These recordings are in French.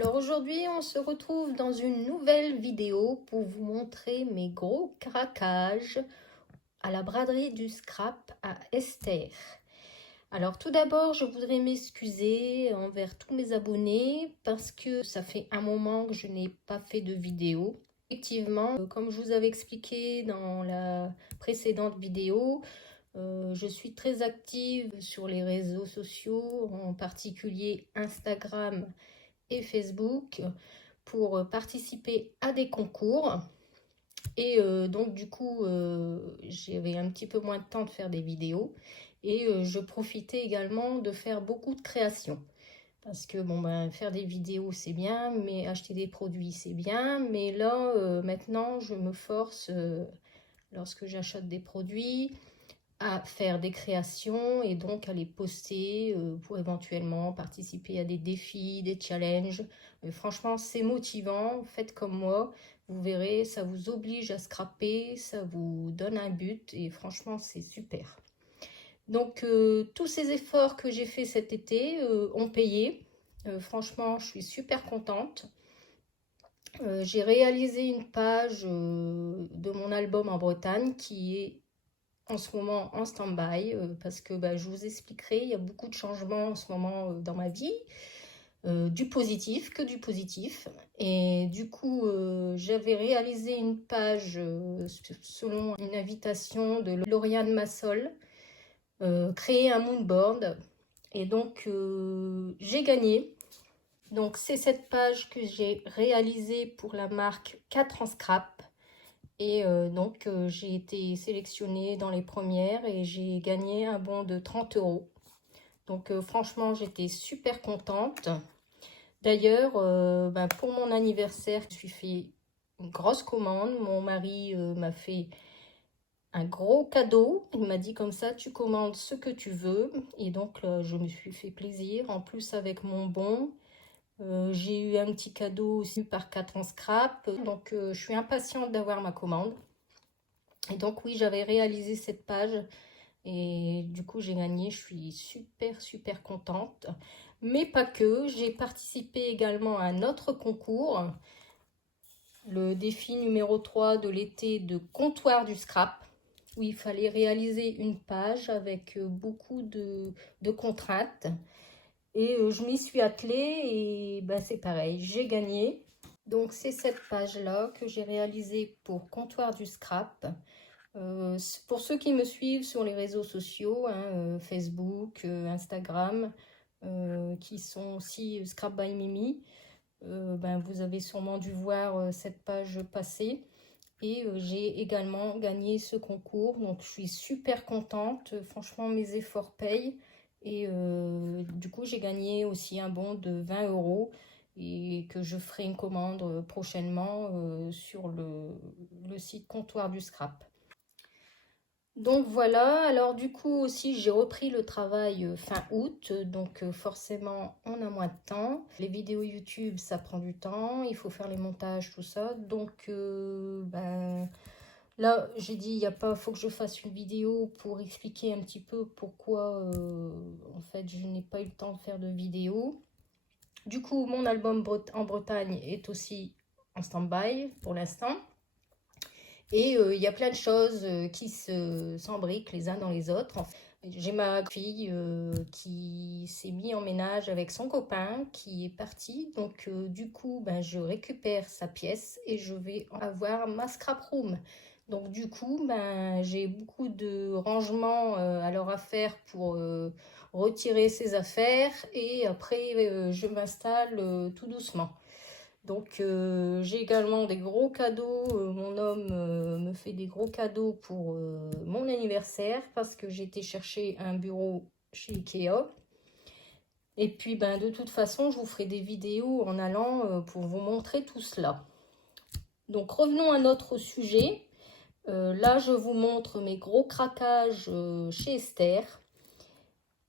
Alors aujourd'hui, on se retrouve dans une nouvelle vidéo pour vous montrer mes gros craquages à la braderie du scrap à Esther. Alors tout d'abord, je voudrais m'excuser envers tous mes abonnés parce que ça fait un moment que je n'ai pas fait de vidéo. Effectivement, comme je vous avais expliqué dans la précédente vidéo, je suis très active sur les réseaux sociaux, en particulier Instagram et Facebook, pour participer à des concours. Et donc du coup, j'avais un petit peu moins de temps de faire des vidéos. Et je profitais également de faire beaucoup de créations. Parce que bon, ben, faire des vidéos c'est bien, mais acheter des produits c'est bien. Mais là, maintenant, je me force, lorsque j'achète des produits, à faire des créations et donc à les poster pour éventuellement participer à des défis, des challenges. Franchement, c'est motivant. Faites comme moi. Vous verrez, ça vous oblige à scraper, ça vous donne un but et franchement, c'est super. Donc, tous ces efforts que j'ai fait cet été ont payé. Franchement, je suis super contente. J'ai réalisé une page de mon album en Bretagne qui est en ce moment en stand-by parce que je vous expliquerai, il y a beaucoup de changements en ce moment dans ma vie, du positif, que du positif. Et du coup, j'avais réalisé une page selon une invitation de Lauriane Massol, créer un moonboard. Et donc, j'ai gagné. Donc, c'est cette page que j'ai réalisée pour la marque 4 en scrap. Et donc, j'ai été sélectionnée dans les premières et j'ai gagné un bon de 30 €. Donc, franchement, j'étais super contente. D'ailleurs, pour mon anniversaire, je me suis fait une grosse commande. Mon mari m'a fait un gros cadeau. Il m'a dit comme ça, tu commandes ce que tu veux. Et donc, je me suis fait plaisir. En plus, avec mon bon, j'ai eu un petit cadeau aussi par 4 en scrap. Donc, je suis impatiente d'avoir ma commande. Et donc oui, j'avais réalisé cette page et du coup j'ai gagné, je suis super contente. Mais pas que, j'ai participé également à un autre concours, le défi numéro 3 de l'été de comptoir du scrap, où il fallait réaliser une page avec beaucoup de contraintes. Et je m'y suis attelée et c'est pareil, j'ai gagné. Donc c'est cette page-là que j'ai réalisée pour comptoir du scrap. Pour ceux qui me suivent sur les réseaux sociaux, hein, Facebook, Instagram, qui sont aussi Scrap by Mimi, vous avez sûrement dû voir cette page passer. Et j'ai également gagné ce concours, donc je suis super contente. Franchement, mes efforts payent. Et du coup, j'ai gagné aussi un bon de 20 € et que je ferai une commande prochainement sur le site Comptoir du Scrap. Donc voilà, alors du coup aussi j'ai repris le travail fin août, donc forcément on a moins de temps. Les vidéos YouTube ça prend du temps, il faut faire les montages, tout ça. Donc là j'ai dit il y a pas, faut que je fasse une vidéo pour expliquer un petit peu pourquoi en fait je n'ai pas eu le temps de faire de vidéo. Du coup mon album en Bretagne est aussi en stand-by pour l'instant. Et il y a plein de choses qui s'embriquent les uns dans les autres. J'ai ma fille qui s'est mise en ménage avec son copain qui est parti. Donc du coup, je récupère sa pièce et je vais avoir ma scrap room. Donc du coup, j'ai beaucoup de rangements alors à faire pour retirer ses affaires. Et après, je m'installe tout doucement. Donc j'ai également des gros cadeaux, mon homme me fait des gros cadeaux pour mon anniversaire parce que j'ai été chercher un bureau chez Ikea. Et puis de toute façon je vous ferai des vidéos en allant pour vous montrer tout cela. Donc revenons à notre sujet. Là je vous montre mes gros craquages chez Esther.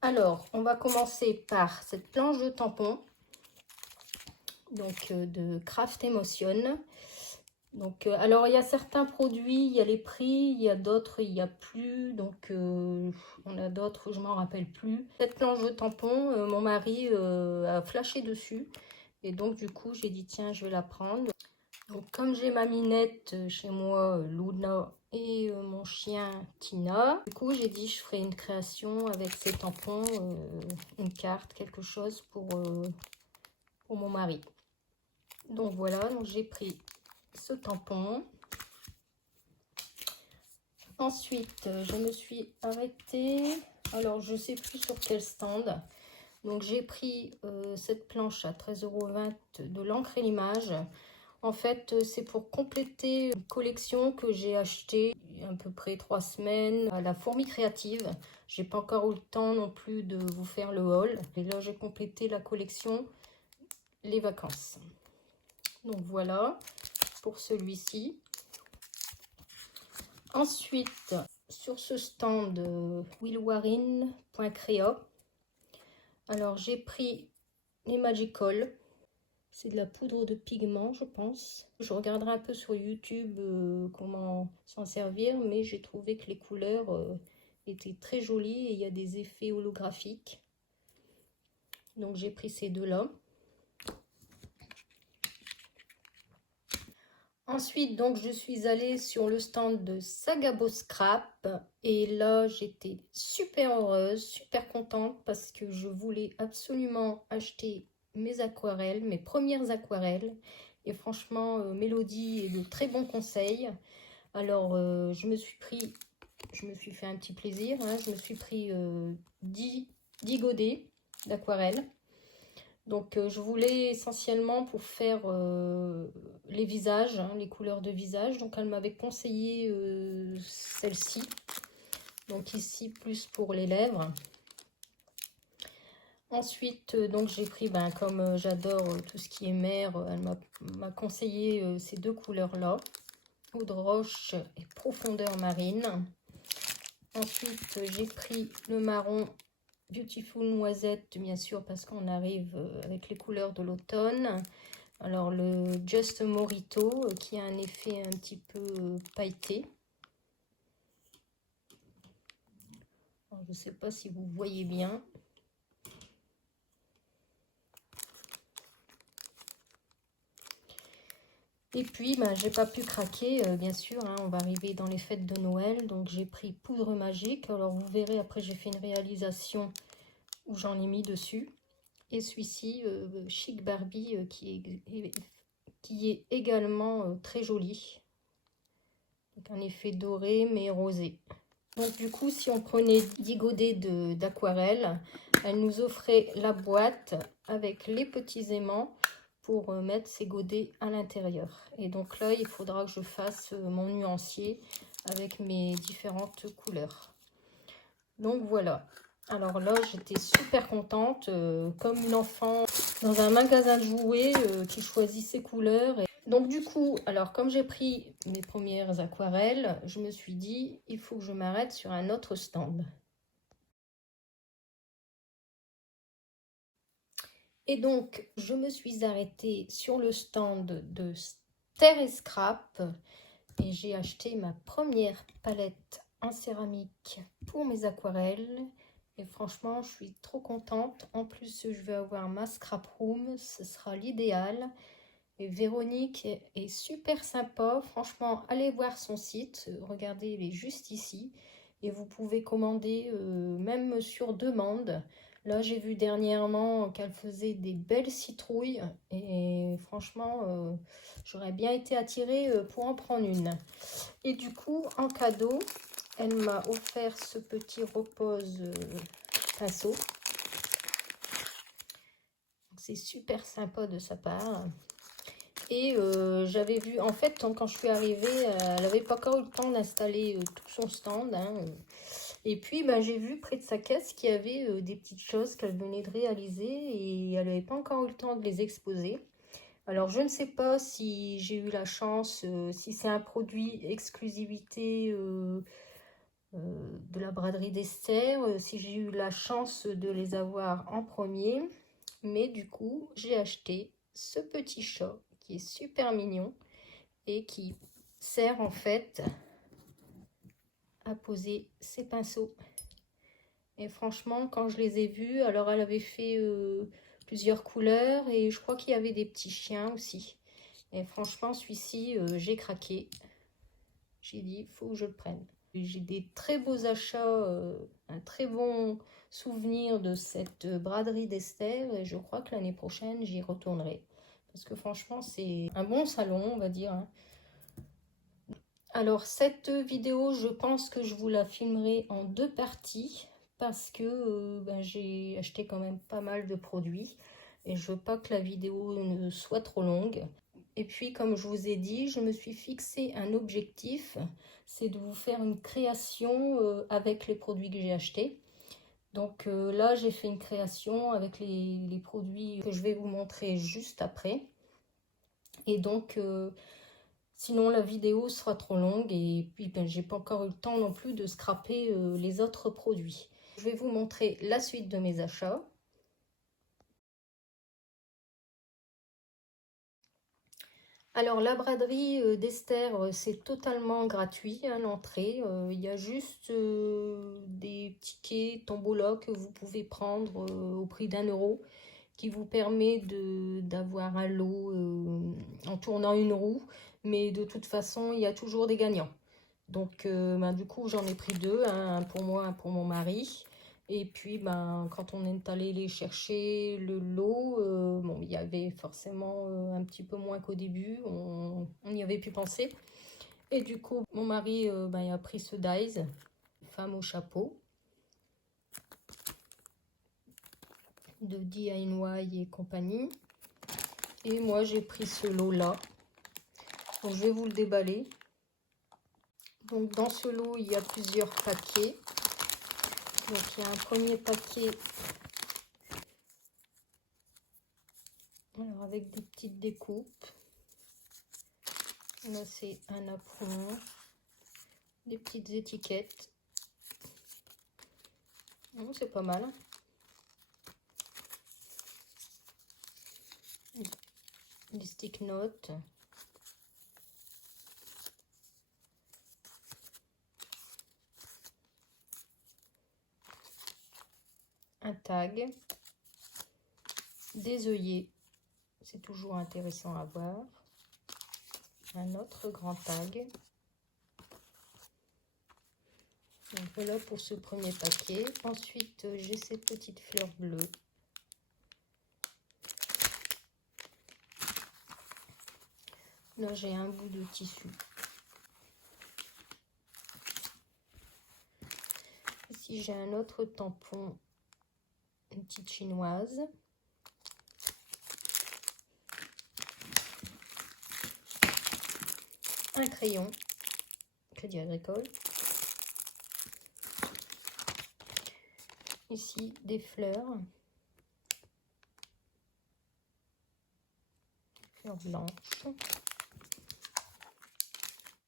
Alors on va commencer par cette planche de tampons. Donc de Craft Emotion. Donc, alors il y a certains produits, il y a les prix, il y a d'autres, il n'y a plus. Donc, on a d'autres, je m'en rappelle plus. Cette planche de tampon, mon mari a flashé dessus. Et donc du coup j'ai dit tiens je vais la prendre. Donc comme j'ai ma minette chez moi, Luna, et mon chien Tina, du coup j'ai dit je ferai une création avec ces tampons, une carte, quelque chose pour mon mari. Donc voilà, donc j'ai pris ce tampon. Ensuite, je me suis arrêtée, alors je sais plus sur quel stand. Donc j'ai pris cette planche à 13,20 € de l'encre et l'image. En fait, c'est pour compléter une collection que j'ai achetée il y a à peu près 3 semaines à la Fourmi Créative. J'ai pas encore eu le temps non plus de vous faire le haul. Et là, j'ai complété la collection les vacances. Donc voilà pour celui-ci. Ensuite, sur ce stand willwarine.crea, alors j'ai pris les Magical. C'est de la poudre de pigment, je pense. Je regarderai un peu sur YouTube comment s'en servir, mais j'ai trouvé que les couleurs étaient très jolies et il y a des effets holographiques. Donc j'ai pris ces deux-là. Ensuite, donc je suis allée sur le stand de Sagabo Scrap et là j'étais super heureuse, super contente parce que je voulais absolument acheter mes aquarelles, mes premières aquarelles. Et franchement, Mélodie est de très bons conseils. Alors, je me suis fait un petit plaisir, hein. Je me suis pris 10 godets d'aquarelle. Donc, je voulais essentiellement pour faire les visages, hein, les couleurs de visage. Donc, elle m'avait conseillé celle-ci. Donc, ici, plus pour les lèvres. Ensuite, donc j'ai pris, comme j'adore tout ce qui est mer, elle m'a conseillé ces deux couleurs-là. Poudre roche et profondeur marine. Ensuite, j'ai pris le marron Beautiful Noisette, bien sûr, parce qu'on arrive avec les couleurs de l'automne. Alors, le Just Morito, qui a un effet un petit peu pailleté. Alors, je ne sais pas si vous voyez bien. Et puis, j'ai pas pu craquer, bien sûr, hein, on va arriver dans les fêtes de Noël. Donc, j'ai pris poudre magique. Alors, vous verrez, après, j'ai fait une réalisation où j'en ai mis dessus. Et celui-ci, Chic Barbie, qui est également très joli. Donc, un effet doré, mais rosé. Donc, du coup, si on prenait 10 godets d'aquarelle, elle nous offrait la boîte avec les petits aimants pour mettre ces godets à l'intérieur. Et donc là, il faudra que je fasse mon nuancier avec mes différentes couleurs. Donc voilà. Alors là, j'étais super contente, comme une enfant dans un magasin de jouets qui choisit ses couleurs. Donc du coup, alors comme j'ai pris mes premières aquarelles, je me suis dit, il faut que je m'arrête sur un autre stand. Et donc, je me suis arrêtée sur le stand de Terre et Scrap et j'ai acheté ma première palette en céramique pour mes aquarelles. Et franchement, je suis trop contente. En plus, je vais avoir ma scrap room, ce sera l'idéal. Et Véronique est super sympa. Franchement, allez voir son site. Regardez, il est juste ici. Et vous pouvez commander même sur demande. Là, j'ai vu dernièrement qu'elle faisait des belles citrouilles. Et franchement, j'aurais bien été attirée pour en prendre une. Et du coup, en cadeau, elle m'a offert ce petit repose pinceau. C'est super sympa de sa part. Et j'avais vu, en fait, quand je suis arrivée, elle n'avait pas encore eu le temps d'installer tout son stand. Hein. Et puis, j'ai vu près de sa caisse qu'il y avait des petites choses qu'elle venait de réaliser et elle n'avait pas encore eu le temps de les exposer. Alors, je ne sais pas si j'ai eu la chance, si c'est un produit exclusivité de la braderie d'Esther, si j'ai eu la chance de les avoir en premier. Mais du coup, j'ai acheté ce petit chat qui est super mignon et qui sert en fait à poser ses pinceaux. Et franchement, quand je les ai vus, alors elle avait fait plusieurs couleurs et je crois qu'il y avait des petits chiens aussi. Et franchement, celui-ci, j'ai craqué. J'ai dit, il faut que je le prenne. J'ai des très beaux achats, un très bon souvenir de cette braderie d'Esther et je crois que l'année prochaine, j'y retournerai. Parce que franchement, c'est un bon salon, on va dire, hein. Alors, cette vidéo, je pense que je vous la filmerai en 2 parties parce que j'ai acheté quand même pas mal de produits et je veux pas que la vidéo ne soit trop longue. Et puis, comme je vous ai dit, je me suis fixé un objectif, c'est de vous faire une création avec les produits que j'ai achetés. Donc là, j'ai fait une création avec les produits que je vais vous montrer juste après. Et donc, sinon la vidéo sera trop longue et puis j'ai pas encore eu le temps non plus de scraper les autres produits. Je vais vous montrer la suite de mes achats. Alors la braderie d'Esther, c'est totalement gratuit à l'entrée. Il y a juste des tickets tombola que vous pouvez prendre au prix d'1 € qui vous permet d'avoir un lot en tournant une roue. Mais de toute façon, il y a toujours des gagnants. Donc du coup, j'en ai pris 2, hein, un pour moi, un pour mon mari. Et puis, quand on est allé les chercher, le lot, bon, il y avait forcément un petit peu moins qu'au début. On y avait pu penser. Et du coup, mon mari il a pris ce Dies, femme au chapeau, de DIY et compagnie. Et moi, j'ai pris ce lot-là. Donc, je vais vous le déballer. Donc, dans ce lot, il y a plusieurs paquets. Donc, il y a un premier paquet. Alors, avec des petites découpes. Là, c'est un apron, des petites étiquettes. C'est pas mal. Des stick notes. Un tag. Des œillets. C'est toujours intéressant à voir. Un autre grand tag. Donc voilà pour ce premier paquet. Ensuite, j'ai cette petite fleur bleue. Là, j'ai un bout de tissu. Ici, j'ai un autre tampon, une petite chinoise. Un crayon, Crédit Agricole. Ici, des fleurs. Fleurs blanches.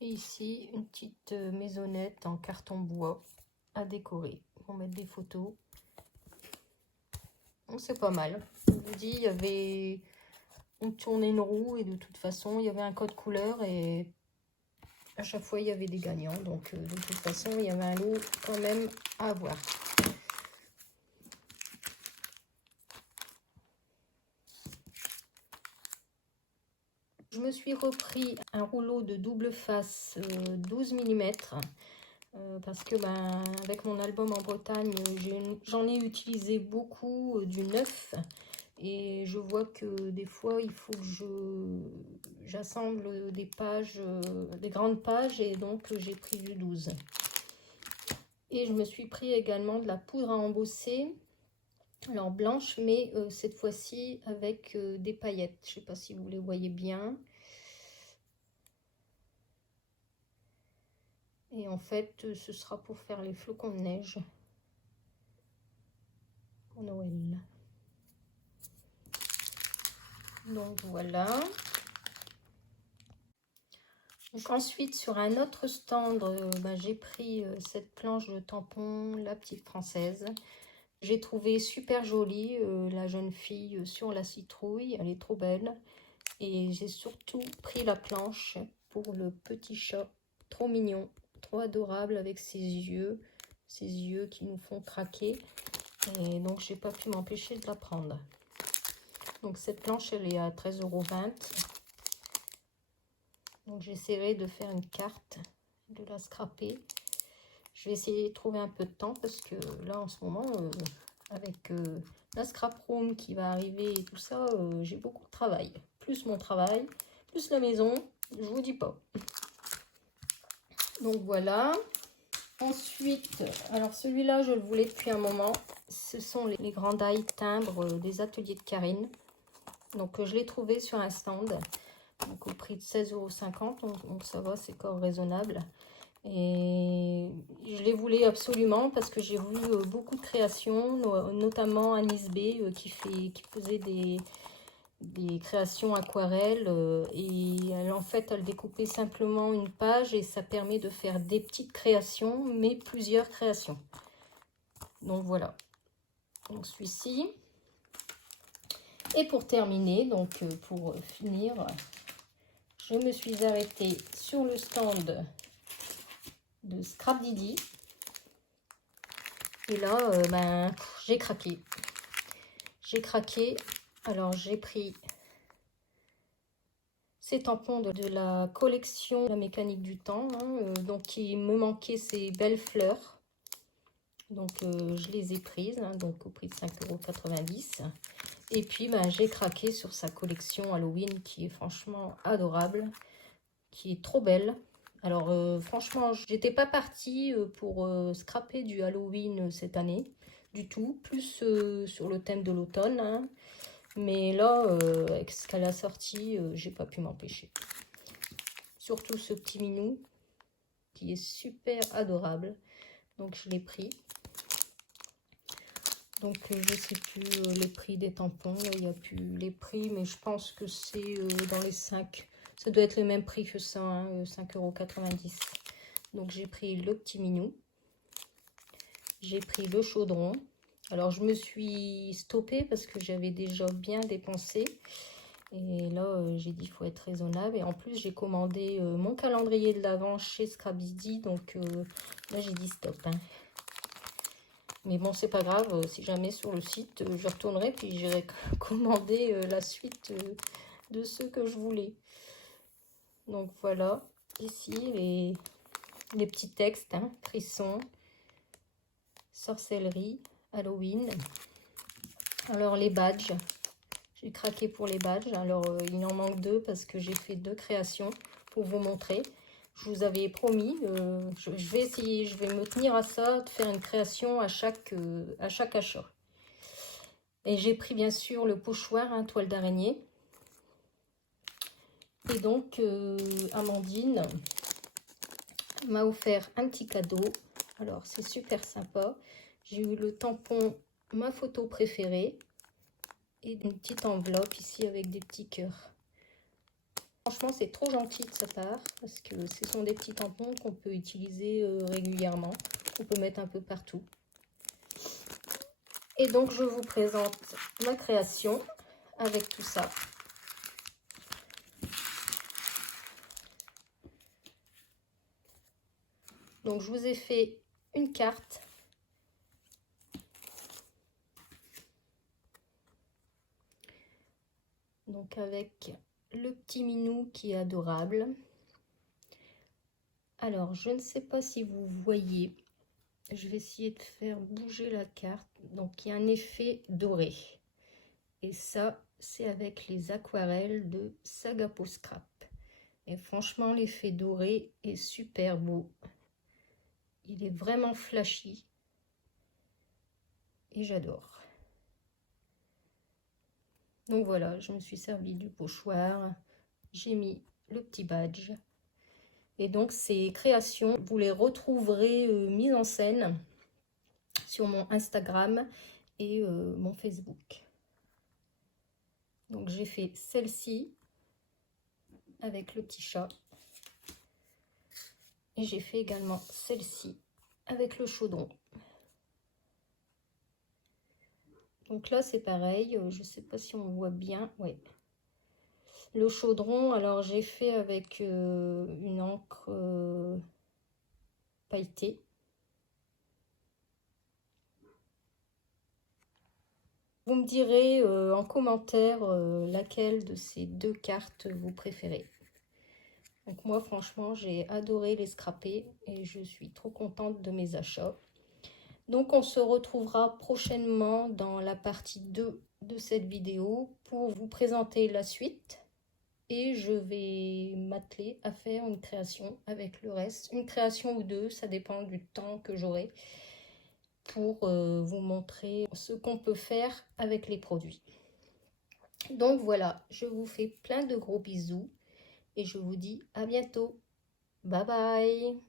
Et ici, une petite maisonnette en carton bois à décorer pour mettre des photos. Donc c'est pas mal. Je vous dis, il y avait... On tournait une roue et de toute façon, il y avait un code couleur et à chaque fois, il y avait des gagnants. Donc de toute façon, il y avait un lot quand même à avoir. Je me suis repris un rouleau de double face 12 mm parce que avec mon album en Bretagne, j'en ai utilisé beaucoup du 9 et je vois que des fois il faut que j'assemble des pages, des grandes pages et donc j'ai pris du 12. Et je me suis pris également de la poudre à embosser, alors blanche, mais cette fois-ci avec des paillettes. Je ne sais pas si vous les voyez bien. Et en fait, ce sera pour faire les flocons de neige pour Noël. Donc voilà. Donc ensuite, sur un autre stand, j'ai pris cette planche de tampon, la petite française. J'ai trouvé super jolie la jeune fille sur la citrouille, elle est trop belle. Et j'ai surtout pris la planche pour le petit chat, trop mignon, trop adorable avec ses yeux qui nous font craquer. Et donc j'ai pas pu m'empêcher de la prendre. Donc cette planche, elle est à 13,20 €. Donc j'essaierai de faire une carte, de la scraper. Je vais essayer de trouver un peu de temps parce que là en ce moment, avec la scrap room qui va arriver et tout ça, j'ai beaucoup de travail. Plus mon travail, plus la maison, je vous dis pas. Donc voilà. Ensuite, alors celui-là, je le voulais depuis un moment. Ce sont les grands die timbres des ateliers de Karine. Donc je l'ai trouvé sur un stand. Donc au prix de 16,50 €. Donc ça va, c'est encore raisonnable. Et je les voulais absolument parce que j'ai vu beaucoup de créations, notamment Anis B qui faisait des créations aquarelles et en fait elle découpait simplement une page et ça permet de faire des petites créations mais plusieurs créations. Donc voilà, donc celui-ci. Et pour terminer, donc pour finir, je me suis arrêtée sur le stand de Scrap Didi. Et là, ben, j'ai craqué. J'ai craqué. Alors, j'ai pris ces tampons de la collection La Mécanique du Temps. Hein, donc, il me manquait ces belles fleurs. Donc, je les ai prises. Hein, donc, au prix de 5,90 €. Et puis, ben, j'ai craqué sur sa collection Halloween qui est franchement adorable. Qui est trop belle. Alors, franchement, j'étais pas partie pour scraper du Halloween cette année, du tout. Plus sur le thème de l'automne. Hein. Mais là, avec ce qu'elle a sorti, j'ai pas pu m'empêcher. Surtout ce petit minou, qui est super adorable. Donc, je l'ai pris. Donc, je sais plus les prix des tampons. Il n'y a plus les prix, mais je pense que c'est dans les 5. Ça doit être le même prix que ça, hein, 5,90 €. Donc, j'ai pris le petit minou. J'ai pris le chaudron. Alors, je me suis stoppée parce que j'avais déjà bien dépensé. Et là, j'ai dit, il faut être raisonnable. Et en plus, j'ai commandé mon calendrier de l'Avent chez Scrap Didi. Donc, là, j'ai dit stop. Hein. Mais bon, c'est pas grave. Si jamais sur le site, je retournerai. Puis, j'irai commander la suite de ceux que je voulais. Donc, voilà. Ici, les petits textes. Hein, frissons, sorcellerie, Halloween. Alors, les badges. J'ai craqué pour les badges. Alors, il en manque 2 parce que j'ai fait 2 créations pour vous montrer. Je vous avais promis, je vais essayer, je vais me tenir à ça, de faire une création à chaque achat. Et j'ai pris bien sûr le pochoir, hein, toile d'araignée. Et donc, Amandine m'a offert un petit cadeau. Alors, c'est super sympa. J'ai eu le tampon, ma photo préférée. Et une petite enveloppe ici avec des petits cœurs. Franchement, c'est trop gentil de sa part parce que ce sont des petits tampons qu'on peut utiliser régulièrement, qu'on peut mettre un peu partout. Et donc, je vous présente ma création avec tout ça. Donc, je vous ai fait une carte. Donc, avec le petit minou qui est adorable. Alors, je ne sais pas si vous voyez. Je vais essayer de faire bouger la carte. Donc, il y a un effet doré. Et ça, c'est avec les aquarelles de Sagapo Scrap. Et franchement, l'effet doré est super beau. Il est vraiment flashy. Et j'adore. Donc voilà, je me suis servi du pochoir. J'ai mis le petit badge. Et donc, ces créations, vous les retrouverez mises en scène sur mon Instagram et mon Facebook. Donc, j'ai fait celle-ci avec le petit chat. Et j'ai fait également celle-ci avec le chaudron. Donc là, c'est pareil. Je ne sais pas si on voit bien. Ouais. Le chaudron, alors j'ai fait avec une encre pailletée. Vous me direz en commentaire laquelle de ces deux cartes vous préférez. Donc moi franchement j'ai adoré les scrapper et je suis trop contente de mes achats. Donc on se retrouvera prochainement dans la partie 2 de cette vidéo pour vous présenter la suite. Et je vais m'atteler à faire une création avec le reste. Une création ou deux, ça dépend du temps que j'aurai pour vous montrer ce qu'on peut faire avec les produits. Donc voilà, je vous fais plein de gros bisous et je vous dis à bientôt. Bye bye.